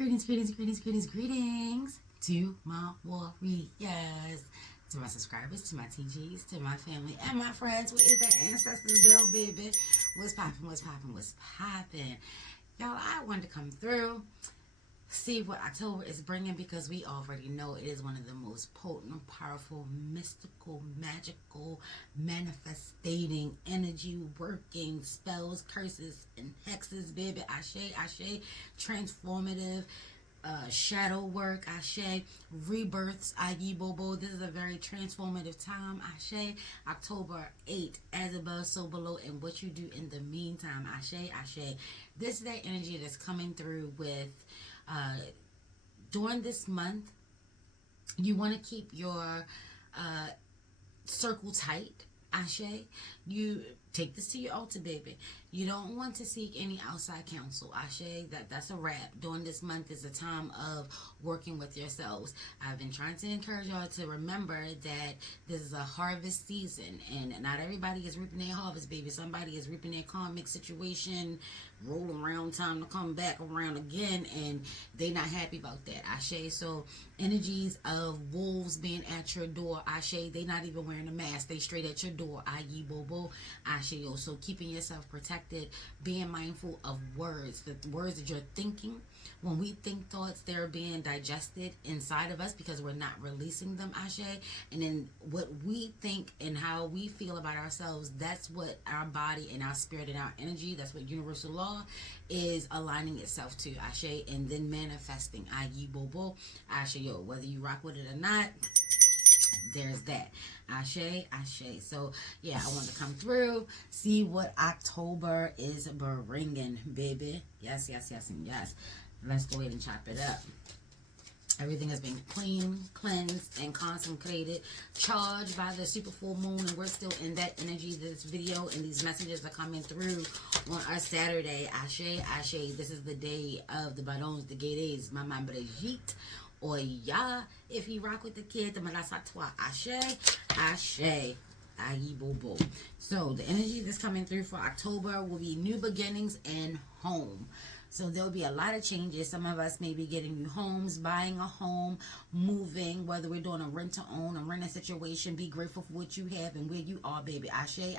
Greetings to my warriors, to my subscribers, to my TGs, to my family, and my friends. What is the ancestors though, baby? What's poppin'? Y'all, I wanted to come through, see what October is bringing, because we already know it is one of the most potent, powerful, mystical, magical, manifestating, energy working spells, curses, and hexes, baby. Ashe, transformative, shadow work, Ashe, rebirths, Ayi Bobo. This is a very transformative time, Ashe. October 8th, as above, so below, and what you do in the meantime, Ashe. This is that energy that's coming through with during this month. You want to keep your circle tight, Ashe. You take this to your altar, baby. You don't want to seek any outside counsel, Ashe. That's a wrap. During this month is a time of working with yourselves. I've been trying to encourage y'all to remember that this is a harvest season, and not everybody is reaping their harvest, baby. Somebody is reaping their karmic situation, rolling around, time to come back around again, and they not happy about that, Ashe. So energies of wolves being at your door, Ashe. They not even wearing a mask. They straight at your door, Ayi Bobo, Ashe. So keeping yourself protected, being mindful of words, the words that you're thinking. When we think thoughts, they're being digested inside of us because we're not releasing them, Ashe. And then what we think and how we feel about ourselves, that's what our body and our spirit and our energy, that's what universal law is aligning itself to, Ashe. And then manifesting, Ayi Bobo, Ashe. Yo, whether you rock with it or not, there's that. Ashe. So yeah, I want to come through, see what October is bringing, baby. Yes. Let's go ahead and chop it up. Everything has been clean, cleansed, and consecrated, charged by the super full moon, and we're still in that energy. This video and these messages are coming through on our Saturday. Ashe. This is the day of the Barons, the Gades, Mama Brigitte, or ya, if you rock with the kid, the Malasatwa. Ashe. Ayi Bobo. So the energy that's coming through for October will be new beginnings and home. So there'll be a lot of changes. Some of us may be getting new homes, buying a home, moving, whether we're doing a rent to own, a renting situation. Be grateful for what you have and where you are, baby. Ashe.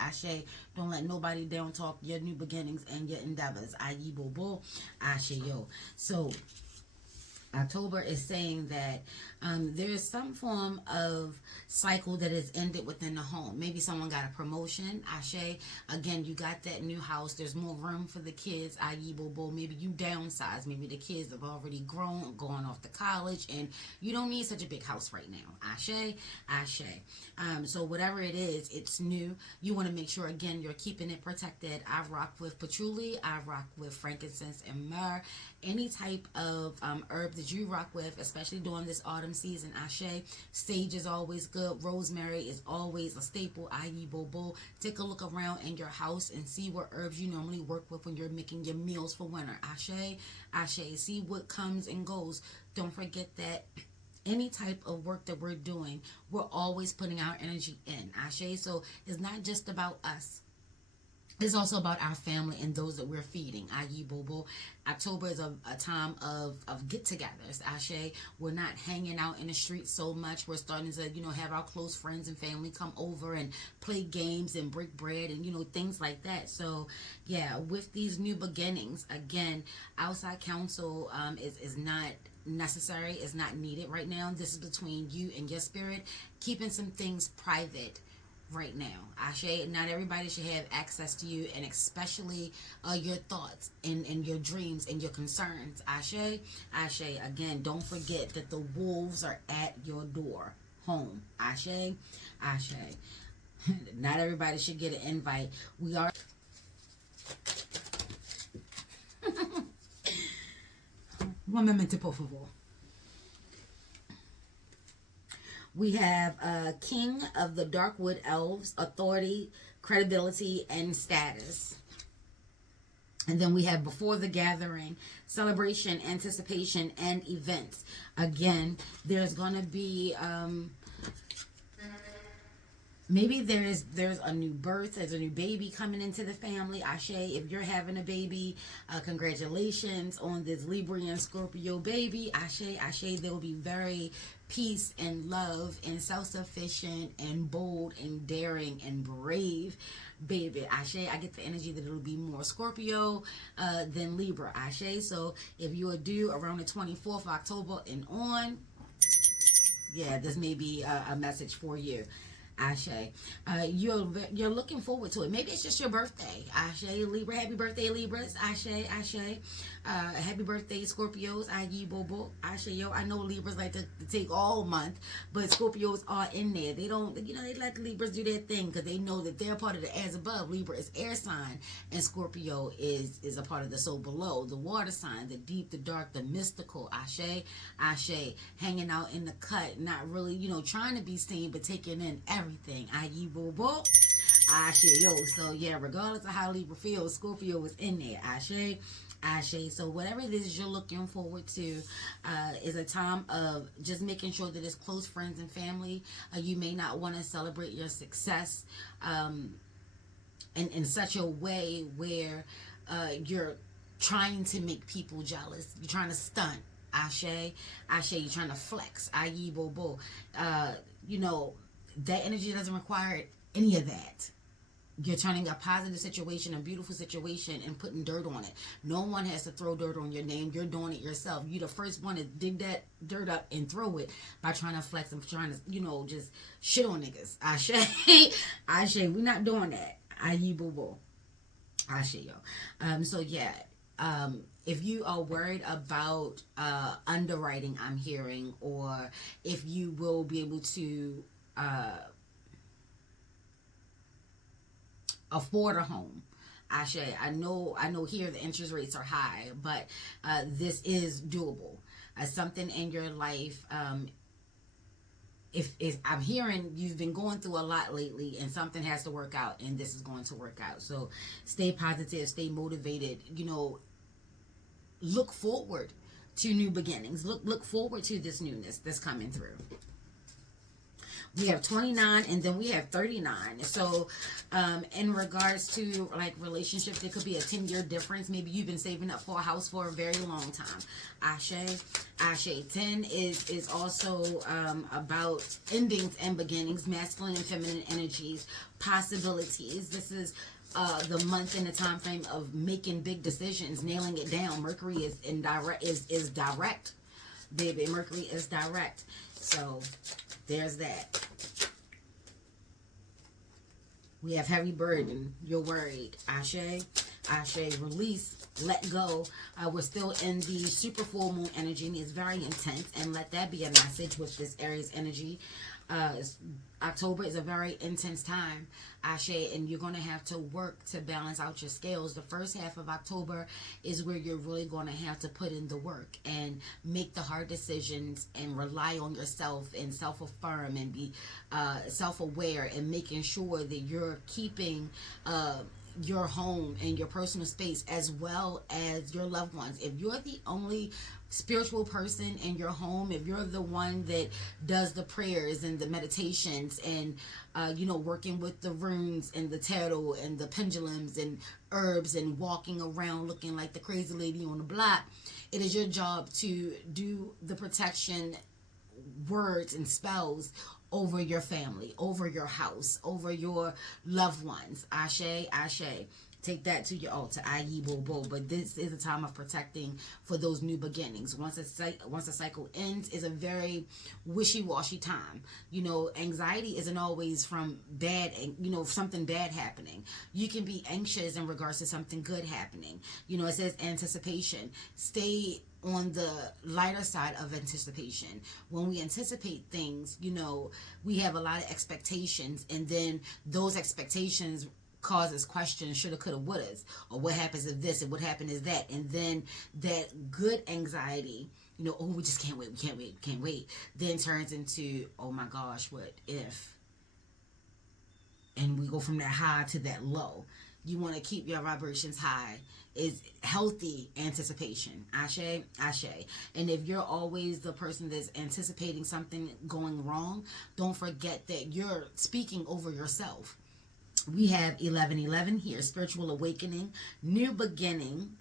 Don't let nobody down talk your new beginnings and your endeavors. Ayi Bobo. Ashe yo. So October is saying that there is some form of cycle that is ended within the home. Maybe someone got a promotion, Ashe. Again, you got that new house. There's more room for the kids, Ayi Bobo. Maybe you downsize. Maybe the kids have already grown, going off to college, and you don't need such a big house right now, Ashe. So whatever it is, it's new. You want to make sure, again, you're keeping it protected. I rock with patchouli. I rock with frankincense and myrrh. Any type of herb that you rock with, especially during this autumn season, Ashe. Sage is always good. Rosemary is always a staple, Ayi Bobo. Take a look around in your house and see what herbs you normally work with when you're making your meals for winter, Ashe. See what comes and goes. Don't forget that any type of work that we're doing, we're always putting our energy in, Ashe. So it's not just about us. It's also about our family and those that we're feeding, Ayi Bobo. October is a time of get-togethers, Ashe. We're not hanging out in the streets so much. We're starting to, have our close friends and family come over and play games and break bread and, things like that. So, yeah, with these new beginnings, again, outside counsel is not necessary, is not needed right now. This is between you and your spirit, keeping some things private right now, Ashe. Not everybody should have access to you, and especially your thoughts and your dreams and your concerns, Ashe. Again, don't forget that the wolves are at your door, home, Ashe. Not everybody should get an invite. We are un momento, por favor. We have King of the Darkwood Elves, authority, credibility, and status. And then we have Before the Gathering, celebration, anticipation, and events. Again, there's going to be Maybe there's a new birth, there's a new baby coming into the family. Ashe, if you're having a baby, congratulations on this Libra and Scorpio baby. Ashe, Ashe, they will be very peace and love and self-sufficient and bold and daring and brave baby. Ashe, I get the energy that it'll be more Scorpio than Libra. Ashe, so if you are due around the 24th of October and on, yeah, this may be a message for you. Ashe. You're looking forward to it. Maybe it's just your birthday. Ashe, Libra. Happy birthday, Libras. Ashe, Ashe. Happy birthday, Scorpios. Ayi Bobo. Ashe, yo. I know Libras like to take all month, but Scorpios are in there. They don't, they let the Libras do their thing because they know that they're part of the as above. Libra is air sign, and Scorpio is a part of the soul below, the water sign, the deep, the dark, the mystical. Ashe, Ashe. Hanging out in the cut, not really, trying to be seen, but taking in everything. Ayi Bobo. Ashe, yo. So yeah, regardless of how Libra feels, Scorpio is in there. Ashe, Ashe. So whatever it is you're looking forward to is a time of just making sure that it's close friends and family. You may not want to celebrate your success in such a way where you're trying to make people jealous. You're trying to stunt. Ashe, Ashe. You're trying to flex. Ayi Bobo. That energy doesn't require any of that. You're turning a positive situation, a beautiful situation, and putting dirt on it. No one has to throw dirt on your name. You're doing it yourself. You're the first one to dig that dirt up and throw it by trying to flex and trying to, just shit on niggas. Ashe, Ashe. We're not doing that. Ayi Bobo. Ashe, yo. So yeah. If you are worried about underwriting, I'm hearing, or if you will be able to afford a home. Ashe, I know here the interest rates are high, but this is doable. Something in your life, if I'm hearing you've been going through a lot lately and something has to work out, and this is going to work out. So stay positive, stay motivated, look forward to new beginnings. Look forward to this newness that's coming through. We have 29 and then we have 39. So in regards to like relationships, there could be a 10-year difference. Maybe you've been saving up for a house for a very long time. Ashe, Ashe. 10 is also about endings and beginnings, masculine and feminine energies, possibilities. This is the month and the time frame of making big decisions, nailing it down. Mercury is direct, baby. Mercury is direct. So there's that. We have heavy burden. You're worried. Ashe, Ashe. Release. Let go. We're still in the super full moon energy, and it's very intense. And let that be a message with this Aries energy. October is a very intense time, Ashe, and you're going to have to work to balance out your scales. The first half of October is where you're really going to have to put in the work and make the hard decisions and rely on yourself and self-affirm and be self-aware and making sure that you're keeping your home and your personal space as well as your loved ones. If you're the only spiritual person in your home, if you're the one that does the prayers and the meditations and working with the runes and the tarot and the pendulums and herbs and walking around looking like the crazy lady on the block, it is your job to do the protection words and spells over your family, over your house, over your loved ones. Ashe, Ashe. Take that to your altar. Ayi Bobo. But this is a time of protecting for those new beginnings. Once a cycle ends, is a very wishy-washy time. Anxiety isn't always from bad, something bad happening. You can be anxious in regards to something good happening. It says anticipation. Stay on the lighter side of anticipation. When we anticipate things, we have a lot of expectations, and then those expectations causes questions, shoulda, coulda, wouldas, or what happens if this and what happens is that, and then that good anxiety, oh, we just can't wait, then turns into, oh my gosh, what if? And we go from that high to that low. You want to keep your vibrations high. Is healthy anticipation. Ashe, ashe. And if you're always the person that's anticipating something going wrong, don't forget that you're speaking over yourself. We have 1111 here, spiritual awakening, new beginning,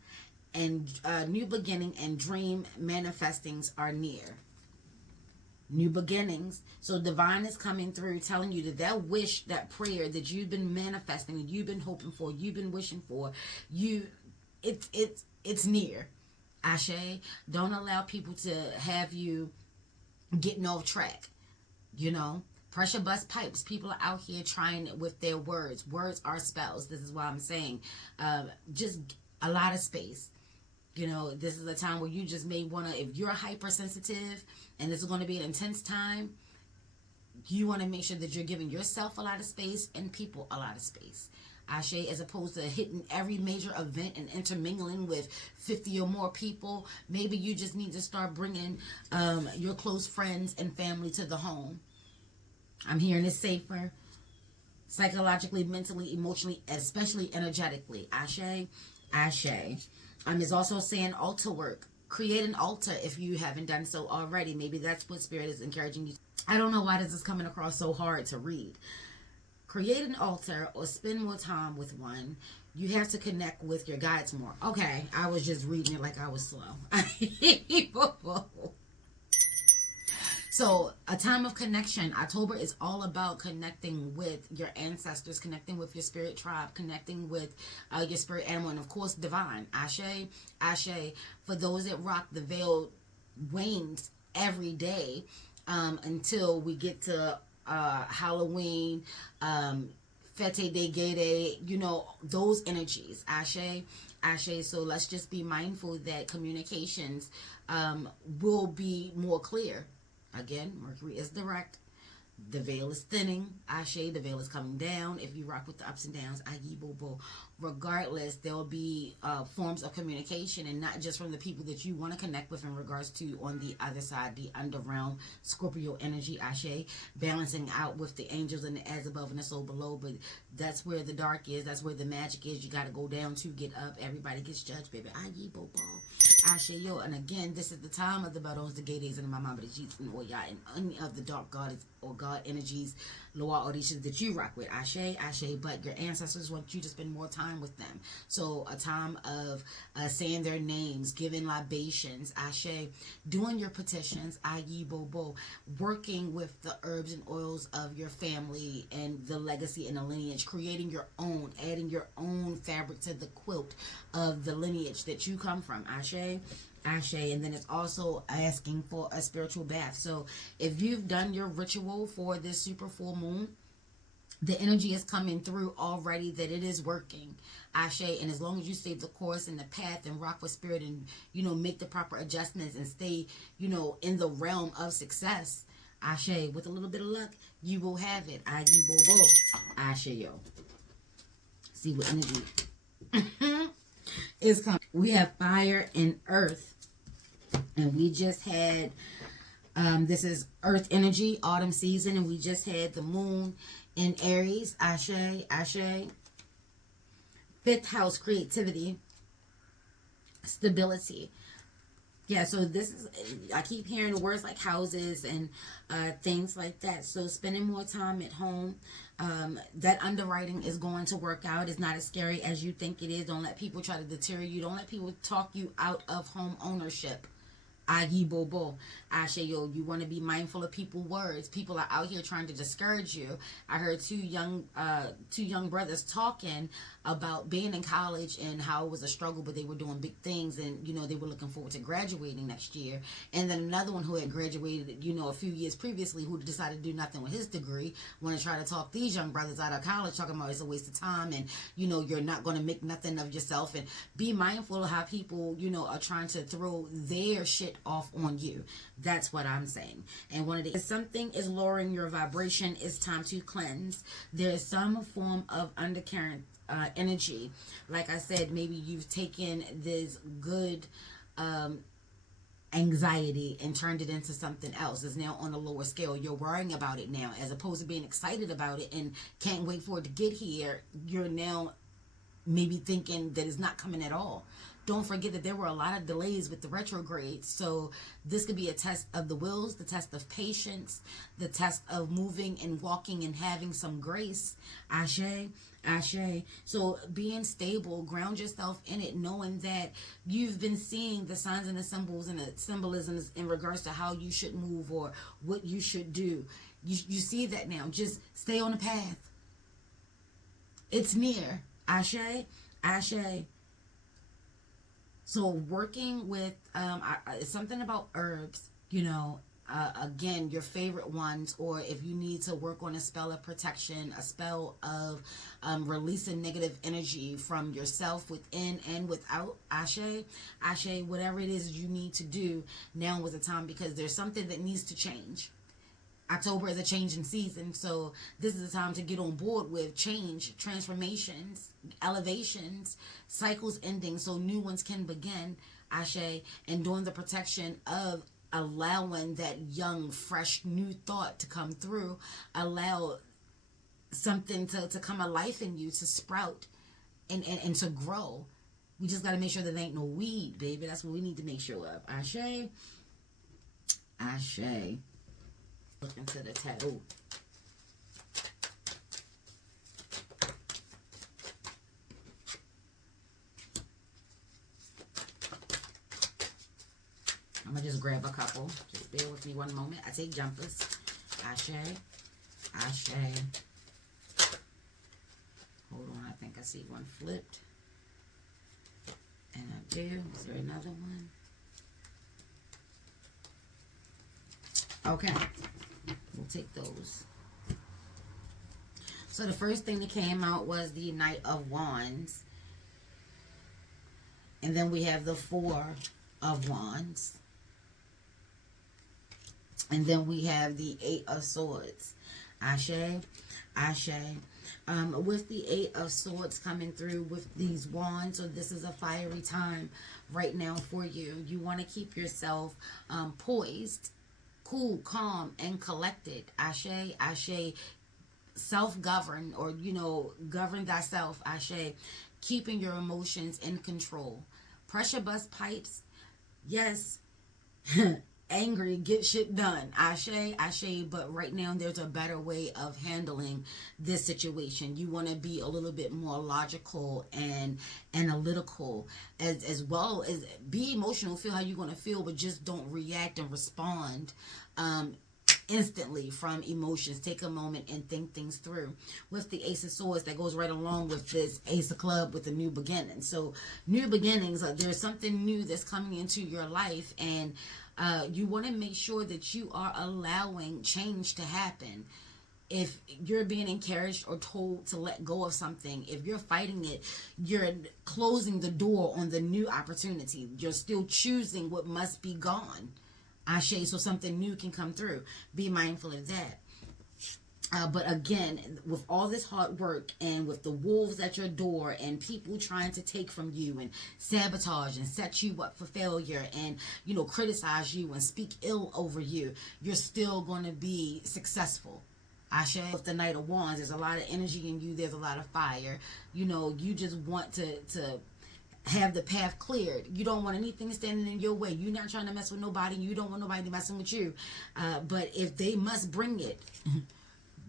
and new beginning and dream manifestings are near. New beginnings. So divine is coming through telling you that that wish, that prayer that you've been manifesting, that you've been hoping for, you've been wishing for, it's near. Ashe. Don't allow people to have you getting off track. You know, pressure bust pipes. People are out here trying with their words. Words are spells. This is why I'm saying just a lot of space. You know, this is a time where you just may want to, if you're hypersensitive and this is going to be an intense time, you want to make sure that you're giving yourself a lot of space and people a lot of space. Ashe, as opposed to hitting every major event and intermingling with 50 or more people. Maybe you just need to start bringing your close friends and family to the home. I'm hearing it's safer. Psychologically, mentally, emotionally, especially energetically. Ashe, ashe. It's also saying altar work. Create an altar if you haven't done so already. Maybe that's what Spirit is encouraging you. I don't know why this is coming across so hard to read. Create an altar or spend more time with one. You have to connect with your guides more. Okay, I was just reading it like I was slow. So, a time of connection. October is all about connecting with your ancestors, connecting with your spirit tribe, connecting with your spirit animal, and of course, divine. Ashe, ashe. For those that rock, the veil wanes every day until we get to Halloween, Fete de Gede, you know, those energies. Ashe, ashe. So, let's just be mindful that communications will be more clear. Again, Mercury is direct. The veil is thinning. Ashe, the veil is coming down. If you rock with the ups and downs, Ayi Bobo. Regardless, there will be forms of communication, and not just from the people that you want to connect with in regards to on the other side, the underrealm, Scorpio energy, Ashe, balancing out with the angels and the as above and the soul below. But that's where the dark is. That's where the magic is. You got to go down to get up. Everybody gets judged, baby. Ayi Bobo. Ashe, yo. And again, this is the time of the battles, the gay days, and the mama, the jeets, and Oya, and any of the dark goddess or god energies, Loa auditions that you rock with. Ashe, ashe. But your ancestors want you to spend more time with them. So a time of saying their names, giving libations, Ashe, doing your petitions, Ayi Bobo, working with the herbs and oils of your family and the legacy and the lineage, creating your own, adding your own fabric to the quilt of the lineage that you come from. Ashe, ashe. And then it's also asking for a spiritual bath. So if you've done your ritual for this super full moon, the energy is coming through already that it is working. Ashe. And as long as you stay the course and the path and rock with spirit and, you know, make the proper adjustments and stay, you know, in the realm of success, Ashe, with a little bit of luck, you will have it. Ayi Bobo. Ashe, yo. See what energy is coming. We have fire and earth. And we just had, this is earth energy, autumn season. And we just had the moon in Aries. Ashe, ashe. Fifth house, creativity, stability. Yeah, so this is, I keep hearing words like houses and things like that. So spending more time at home, that underwriting is going to work out. It's not as scary as you think it is. Don't let people try to deter you. Don't let people talk you out of home ownership. Ayi Bobo. Ashe, yo, you want to be mindful of people's words. People are out here trying to discourage you. I heard two young brothers talking about being in college and how it was a struggle, but they were doing big things, and you know they were looking forward to graduating next year. And then another one who had graduated, you know, a few years previously, who decided to do nothing with his degree, want to try to talk these young brothers out of college, talking about it's a waste of time, and you know you're not going to make nothing of yourself. And be mindful of how people, you know, are trying to throw their shit off on you. That's what I'm saying. And one of the, if something is lowering your vibration, it's time to cleanse. There's some form of undercurrent energy. Like I said, maybe you've taken this good anxiety and turned it into something else. It's now on a lower scale. You're worrying about it now, as opposed to being excited about it and can't wait for it to get here. You're now maybe thinking that it's not coming at all. Don't forget that there were a lot of delays with the retrogrades. So this could be a test of the wills, the test of patience, the test of moving and walking and having some grace. Ashe, Ashe. So being stable, ground yourself in it, knowing that you've been seeing the signs and the symbols and the symbolisms in regards to how you should move or what you should do. You see that now. Just stay on the path. It's near. Ashe, Ashe. So working with something about herbs, you know, again, your favorite ones, or if you need to work on a spell of protection, a spell of releasing negative energy from yourself within and without, Ashe, Ashe, whatever it is you need to do, now is the time, because there's something that needs to change. October is a changing season, so this is the time to get on board with change, transformations, elevations, cycles ending so new ones can begin, Ashe, and doing the protection of allowing that young, fresh, new thought to come through, allow something to come alive in you, to sprout and to grow. We just got to make sure that there ain't no weed, baby. That's what we need to make sure of. Ashe, Ashe. Look into the tattoo. I'm going to just grab a couple. Just bear with me one moment. I take jumpers. Ashe. Ashe. Hold on. I think I see one flipped. And I do. Is there another one? Okay. We'll take those. So the first thing that came out was the Knight of Wands. And then we have the Four of Wands. And then we have the Eight of Swords. Ashe, Ashe. With the Eight of Swords coming through with these wands, so this is a fiery time right now for you. You want to keep yourself poised, cool, calm, and collected. Ashe, Ashe. Self-govern, or, you know, govern thyself. Ashe. Keeping your emotions in control. Pressure bust pipes. Yes. Angry, get shit done. Ashe, Ashe. But right now there's a better way of handling this situation. You want to be a little bit more logical and analytical, as well as be emotional, feel how you're going to feel, but just don't react and respond instantly from emotions. Take a moment and think things through. With the Ace of Swords, that goes right along with this Ace of Club with the new beginning. So new beginnings, there's something new that's coming into your life, and you want to make sure that you are allowing change to happen. If you're being encouraged or told to let go of something, if you're fighting it, you're closing the door on the new opportunity. You're still choosing what must be gone. Ashe, so something new can come through. Be mindful of that. But again, with all this hard work and with the wolves at your door and people trying to take from you and sabotage and set you up for failure and, you know, criticize you and speak ill over you, you're still going to be successful. Ashe. With the Knight of Wands, there's a lot of energy in you. There's a lot of fire. You know, you just want to have the path cleared. You don't want anything standing in your way. You're not trying to mess with nobody. You don't want nobody messing with you. But if they must bring it,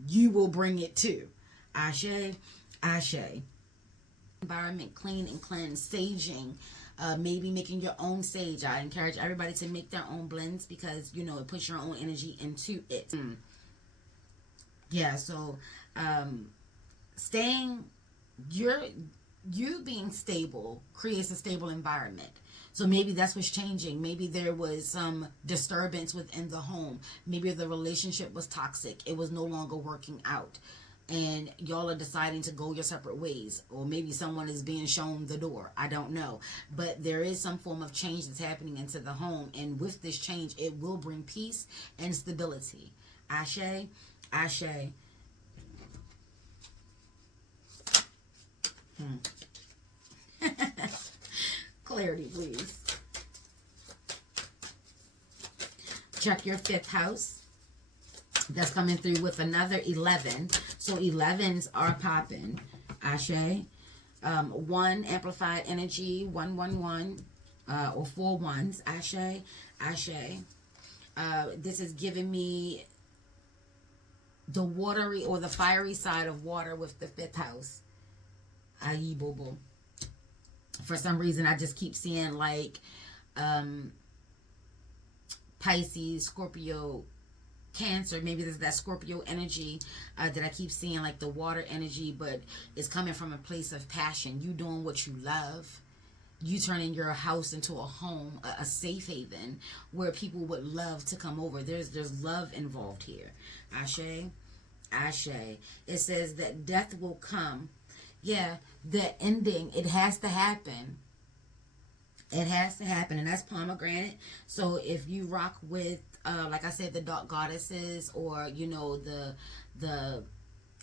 you will bring it too. Ashe, Ashe. Environment, clean and cleanse, saging, maybe making your own sage. I encourage everybody to make their own blends, because, you know, it puts your own energy into it. Yeah, so staying, you being stable creates a stable environment. So maybe that's what's changing. Maybe there was some disturbance within the home. Maybe the relationship was toxic. It was no longer working out. And y'all are deciding to go your separate ways. Or maybe someone is being shown the door. I don't know. But there is some form of change that's happening into the home. And with this change, it will bring peace and stability. Ashe, Ashe. Clarity, please. Check your 5th house. That's coming through with another 11. So 11s are popping. Ashe, One amplified energy, 111, or 4 1s. Ashe, Ashe. This is giving me the watery or the fiery side of water with the 5th house. Ayi bobo. For some reason, I just keep seeing like Pisces, Scorpio, Cancer. Maybe there's that Scorpio energy that I keep seeing, like the water energy, but it's coming from a place of passion. You doing what you love. You turning your house into a home, a safe haven where people would love to come over. There's love involved here. Ashe, Ashe. It says that death will come. Yeah, the ending, it has to happen. It has to happen, and that's pomegranate. So if you rock with, like I said, the dark goddesses, or you know the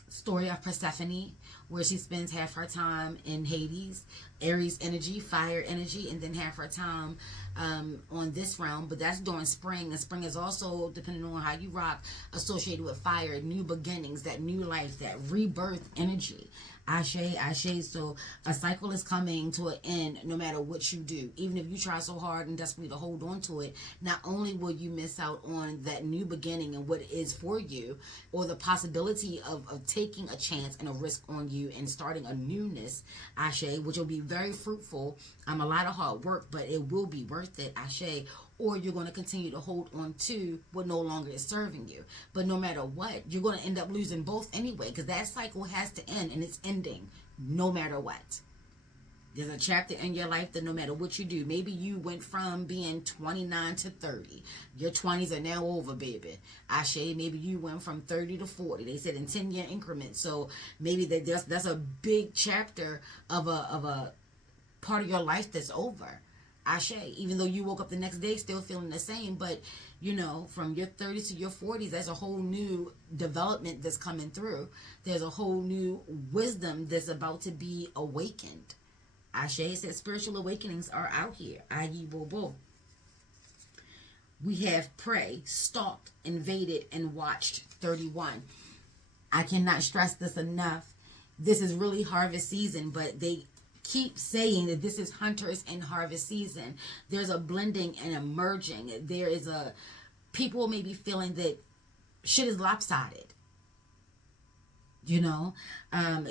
story of Persephone, where she spends half her time in Hades, Aries energy, fire energy, and then half her time on this realm. But that's during spring, and spring is also, depending on how you rock, associated with fire, new beginnings, that new life, that rebirth energy. Ashe, Ashe. So a cycle is coming to an end no matter what you do. Even if you try so hard and desperately to hold on to it, not only will you miss out on that new beginning and what it is for you, or the possibility of taking a chance and a risk on you and starting a newness, Ashe, which will be very fruitful. A lot of hard work, but it will be worth it, Ashe. Or you're going to continue to hold on to what no longer is serving you. But no matter what, you're going to end up losing both anyway, because that cycle has to end, and it's ending no matter what. There's a chapter in your life that no matter what you do, maybe you went from being 29 to 30. Your 20s are now over, baby. Ashe, maybe you went from 30 to 40. They said in 10-year increments. So maybe that's a big chapter of a part of your life that's over. Ashe, even though you woke up the next day still feeling the same, but you know, from your 30s to your 40s, there's a whole new development that's coming through. There's a whole new wisdom that's about to be awakened. Ashe said spiritual awakenings are out here. Ayi bobo. We have prey, stalked, invaded, and watched, 31. I cannot stress this enough. This is really harvest season, but they keep saying that this is hunters and harvest season. There's a blending and a merging. There is a, people may be feeling that shit is lopsided. You know,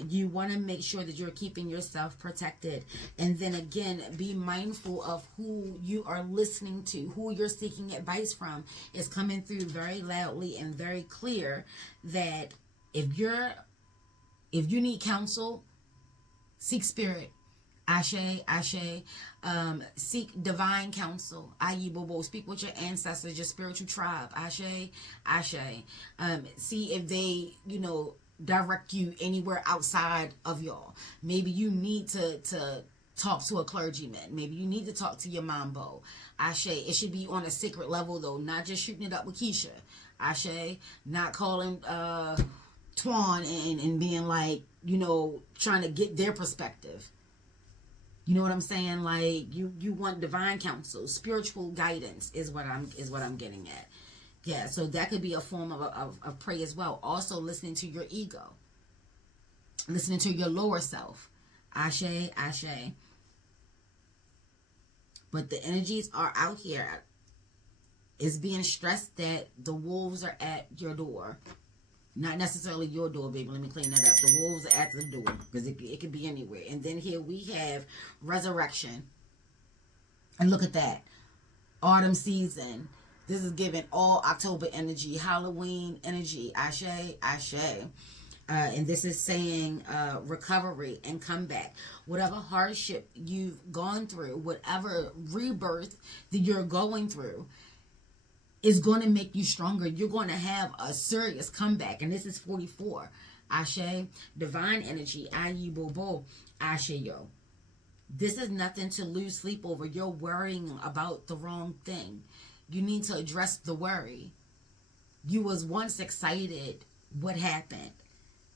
you want to make sure that you're keeping yourself protected. And then again, be mindful of who you are listening to, who you're seeking advice from. Is coming through very loudly and very clear that if you need counsel, seek spirit. Ashe, Ashe. Seek divine counsel. Ayi bobo. Speak with your ancestors, your spiritual tribe. Ashe, Ashe. See if they, you know, direct you anywhere outside of y'all. Maybe you need to talk to a clergyman. Maybe you need to talk to your mambo. Ashe. It should be on a sacred level though, not just shooting it up with Keisha. Ashe. Not calling Twan and being like, you know, trying to get their perspective. You know what I'm saying? Like you want divine counsel, spiritual guidance is what I'm getting at. Yeah, so that could be a form of prayer as well. Also listening to your ego. Listening to your lower self. Ashe, Ashe. But the energies are out here. It's being stressed that the wolves are at your door. Not necessarily your door, baby. Let me clean that up. The wolves are at the door. Because it could be anywhere. And then here we have resurrection. And look at that. Autumn season. This is giving all October energy. Halloween energy. Ashe, Ashe. And this is saying recovery and comeback. Whatever hardship you've gone through, whatever rebirth that you're going through, is going to make you stronger. You're going to have a serious comeback. And this is 44. Ashe. Divine energy. Ayi bobo. Ashe yo. This is nothing to lose sleep over. You're worrying about the wrong thing. You need to address the worry. You was once excited. What happened?